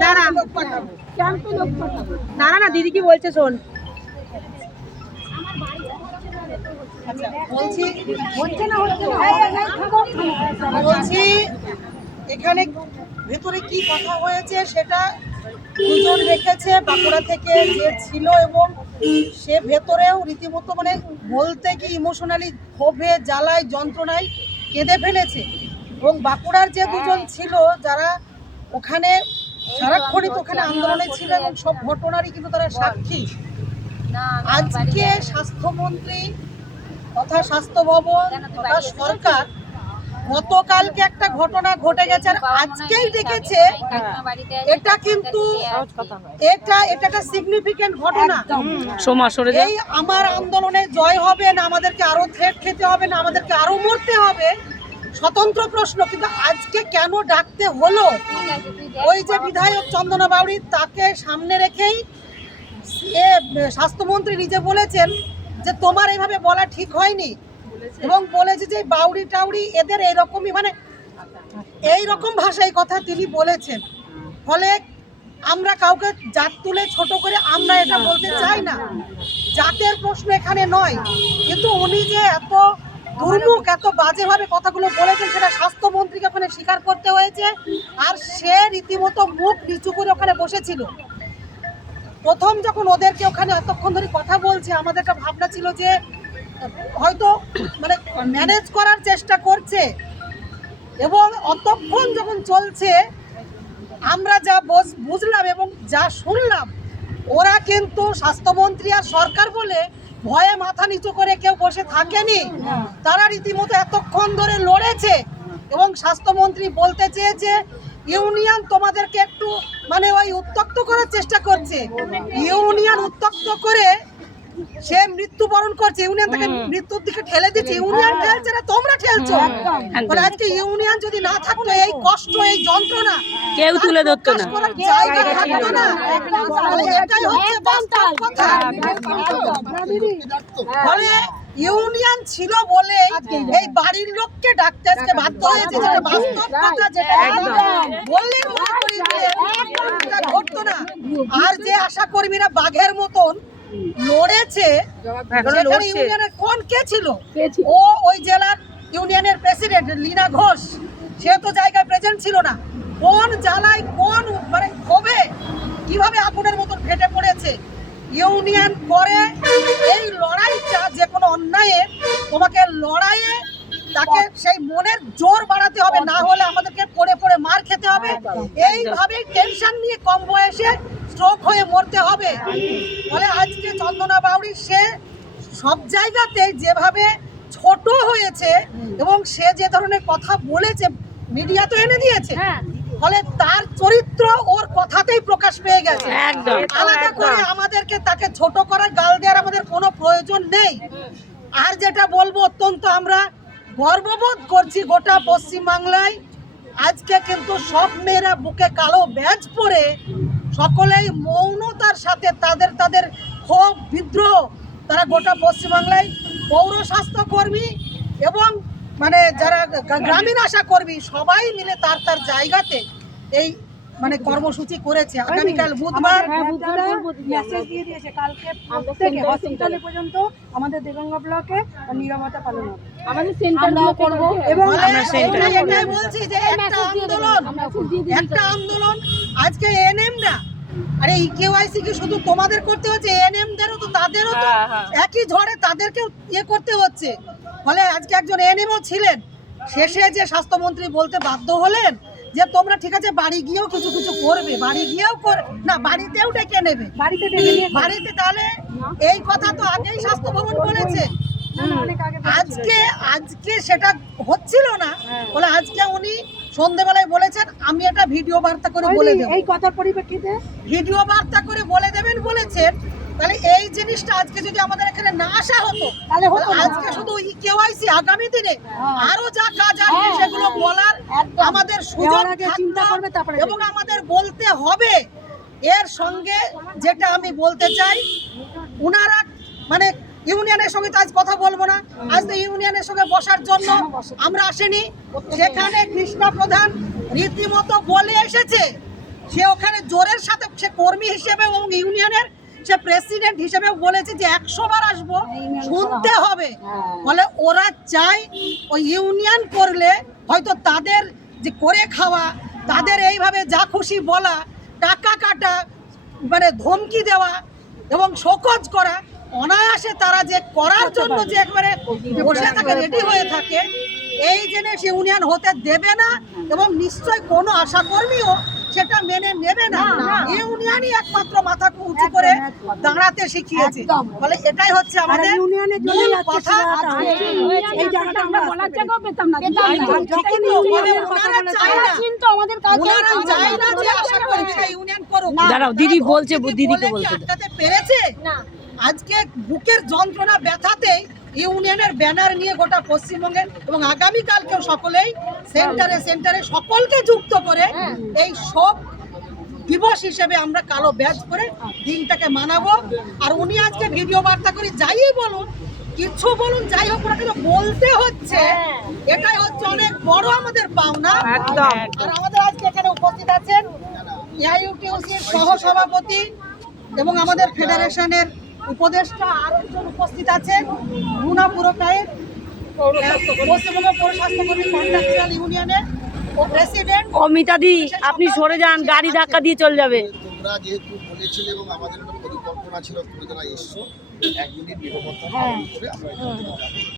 না না দিদি কি বলছে শোন। বলছি এখানে ভেতরে কি কথা হয়েছে সেটা দুজন রেখেছে বাঁকুড়া থেকে যে ছিল, এবং সে ভেতরেও রীতিমতো মানে বলতে কি ইমোশনালি ক্ষোভে জ্বালায় যন্ত্রণায় কেঁদে ফেলেছে। এবং বাঁকুড়ার যে দুজন ছিল যারা ওখানে সারাক্ষণই তো ওখানে আন্দোলনে ছিল এবং সব ঘটনারই কিন্তু তারা সাক্ষী। আজকে স্বাস্থ্যমন্ত্রী তথা স্বাস্থ্য ভবন তথা সরকার গতকালকে একটা ঘটনা ঘটে গেছে আর আজকেই ডেকেছে, এটা কিন্তু এটা একটা সিগনিফিকেন্ট ঘটনা। এই আমার আন্দোলনে জয় হবে না আমাদেরকে আরো থ্রেট খেতে হবে না আমাদেরকে আরো মরতে হবে স্বতন্ত্র প্রশ্ন, কিন্তু আজকে কেন ডাকতে হলো? ওই যে বিধায়ক চন্দনা বাউড়ি তাকে সামনে রেখেই স্বাস্থ্যমন্ত্রী নিজে বলেছেন যে তোমার এইভাবে বলা ঠিক হয়নি, এবং বলেছে যে বাউড়ি টাউড়ি এদের এইরকমই মানে এইরকম ভাষায় কথা তিনি বলেছেন। ফলে আমরা কাউকে জাত তুলে ছোট করে আমরা এটা বলতে চাই না, জাতের প্রশ্ন এখানে নয়, কিন্তু উনি যে এত দুর্মুখ এত বাজেভাবে কথাগুলো বলেছেন সেটা স্বাস্থ্যমন্ত্রীকে ওখানে স্বীকার করতে হয়েছে। আর সে রীতিমতো মুখ নিচু করে ওখানে বসেছিল। প্রথম যখন ওদেরকে ওখানে এতক্ষণ ধরে কথা বলছে আমাদের একটা ভাবনা ছিল যে হয়তো মানে ম্যানেজ করার চেষ্টা করছে, এবং অতক্ষণ যখন চলছে আমরা যা বুঝলাম এবং যা শুনলাম ওরা কিন্তু স্বাস্থ্যমন্ত্রী আর সরকার বলে ভয়ে মাথা নিচু করে কেউ বসে থাকেনি, তারা রীতিমতো এতক্ষণ ধরে লড়েছে। এবং স্বাস্থ্যমন্ত্রী বলতে চেয়েছে ইউনিয়ন তোমাদেরকে একটু মানে ওই উত্তক্ত করার চেষ্টা করছে, ইউনিয়ন উত্তক্ত করে সে মৃত্যুবরণ করছে, ইউনিয়ন তাকে মৃত্যুর দিকে ঠেলে দিচ্ছে। ইউনিয়ন ঠেলছে না তোমরা ঠেলছো। আজকে ইউনিয়ন যদি না থাকতো এই কষ্ট এই যন্ত্রণা কেউ তুলে ধরতো না, জায়গা থাকতো না। এটাই হচ্ছে বাস্তব কথা। ফলে ইউনিয়ন ছিল বলে এই বাড়ির লোককে ডাকতে আজকে বাধ্য হয়েছে, যেটা বাস্তব কথা, যেটা বললে মনে করি এটা ঘটতো না। আর যে আশা কর্মীরা বাঘের মতন লড়েছে সেখানে ইউনিয়নের কোন কে ছিল? ও ওই জেলার ইউনিয়নের প্রেসিডেন্ট লীনা ঘোষ, সে তো জায়গায় প্রেজেন্ট ছিল না। কোন জ্বালায় কোন মানে ক্ষোভে কিভাবে আগুনের মতন ফেটে পড়েছে। ইউনিয়ন করে এই লড়াইটা যে কোনো অন্যায়ে তোমাকে লড়াইয়ে তাকে সেই মনের জোর বাড়াতে হবে, না হলে আমাদেরকে পড়ে পড়ে মার খেতে হবে। এইভাবে টেনশন নিয়ে কম বয়সে স্ট্রোক হয়ে মরতে হবে। ফলে আজকে চন্দনা বাউড়ি সে সব জায়গাতে যেভাবে ছোট হয়েছে এবং সে যে ধরনের কথা বলেছে মিডিয়া তো এনে দিয়েছে, ফলে তার চরিত্র ওর কথাতেই প্রকাশ পেয়ে গেছে। আলাদা করে আমাদেরকে তাকে ছোট করার গাল দেওয়ার আমাদের কোনো প্রয়োজন নেই। আর যেটা বলবো, অত্যন্ত আমরা গর্ববোধ করছি গোটা পশ্চিমবাংলায় আজকে কিন্তু সব মেয়েরা বুকে কালো ব্যাজ পরে সকলেই মৌনতার সাথে তাদের তাদের ক্ষোভ বিদ্রোহ তারা গোটা পশ্চিমবাংলায় পৌর স্বাস্থ্যকর্মী এবং মানে যারা গ্রামীণ আশা কর্মী সবাই মিলে তার তার জায়গাতে এই মানে কর্মসূচি করেছে। আগামীকাল বুধবার মেসেজ দিয়ে দিয়েছে কালকে প্রত্যেকে হসপিটালে পর্যন্ত আমাদের দেগঙ্গা ব্লকে নীরবতা পালন হবে, আমাদের সেন্টারগুলো করব। এবং এটাই বলছি যে একটা আন্দোলন আজকে এএনএমরা, আরে কেওয়াইসি কি শুধু তোমাদের করতে হচ্ছে, এএনএমদেরও তো তাদেরও তো একই ঝড়ে তাদেরকেও ইয়ে করতে হচ্ছে। ফলে আজকে একজন এএনএমও ছিলেন, শেষে যে স্বাস্থ্যমন্ত্রী বলতে বাধ্য হলেন যে তোমরা ঠিক আছে বাড়ি গিয়েও কিছু কিছু করবে, বাড়ি গিয়েও না বাড়িতেও ডেকে নেবে, বাড়িতে তাহলে এই কথা তো আগেই স্বাস্থ্য ভবন বলেছে। আজকে সেটা হচ্ছিল না বলে আজকে উনি সন্ধ্যেবেলায় বলেছেন আমি একটা ভিডিও বার্তা করে বলে দেব, এই কথার পরিপ্রেক্ষিতে ভিডিও বার্তা করে বলে দেবেন বলেছেন। তাহলে এই জিনিসটা আজকে যদি আমাদের এখানে না আসা হতো তাহলে আজকে শুধু কেওয়াইসি, আগামী দিনে আরো যা কাজ আসবে সেগুলো বলার আমাদের সুযোগ থাকবে এবং আমাদের বলতে হবে। এর সঙ্গে যেটা আমি বলতে চাই, উনারা মানে ইউনিয়নের সঙ্গে তো আজ কথা বলবো না, আজ তো ইউনিয়নের সঙ্গে বসার জন্য আমরা আসেনি। সেখানে কৃষ্ণা প্রধান রীতিমতো বলে এসেছে সে ওখানে জোরের সাথে সে কর্মী হিসেবে এবং ইউনিয়নের সে প্রেসিডেন্ট হিসেবে বলেছে যে 100 বার আসবো, শুনতে হবে। বলে ওরা চায় ওই ইউনিয়ন করলে হয়তো তাদের যে করে খাওয়া, তাদের এইভাবে যা খুশি বলা, টাকা কাটা, মানে ধমকি দেওয়া এবং শোকজ করা, অনায়াসে তারা যে করার জন্য যে একবারে বসে থাকে, রেডি হয়ে থাকে, এই জিনিস ইউনিয়ন হতে দেবে না এবং নিশ্চয় কোনো আশাকর্মীও সেটা মেনে নেবে না। ইউনিয়নই একমাত্র মাথা উঁচু করে দাঁড়াতে শিখিয়েছে। বলে এটাই হচ্ছে আমাদের ইউনিয়নের জন্য মূল কথা। এই জায়গাটা আমরা বলার জায়গাও পেতাম না। বলে ওনারা চায় না, ওনারা চায় না যে আশাকর্মীরা ইউনিয়ন করুক। দাঁড়াও, দিদি বলছে, দিদিকে বলে কি বলতে দাও। আটকাতে পেরেছে? আজকে বুকের যন্ত্রণা ব্যথাতেই ইউনিয়নের ব্যানার নিয়ে গোটা পশ্চিমবঙ্গের এবং আগামীকালকেও সকলেই সেন্টারে সেন্টারে সকলকে যুক্ত করে এই সব দিবস হিসেবে আমরা কালো ব্যাজ করে দিনটাকে মানাবো। আর উনি আজকে ভিডিও বার্তা করে যাই বলুন, কিছু বলুন, যাই হোক না কেন বলতে হচ্ছে, এটাই হচ্ছে অনেক বড় আমাদের পাওনা। আর আমাদের আজকে এখানে উপস্থিত আছেন এআইইউটিউসির সহ সভাপতি এবং আমাদের ফেডারেশনের উপদেষ্টা আরেকজন উপস্থিত আছেন, রুনা পুরকায়েত, পশ্চিমবঙ্গ পৌরস্বাস্থ্য কর্মী কন্ট্রাকচুয়াল ইউনিয়নের ও প্রেসিডেন্ট। অমিতা দি, আপনি সরে যান, গাড়ি ধাক্কা দিয়ে চলে যাবে। তোমরা যেহেতু বলেছিলে এবং আমাদের একটা পরিকল্পনা ছিল, তোমরা যারা এসছো 1 মিনিট নিরাপত্তা পালন করে আমরা এখান থেকে যাবো।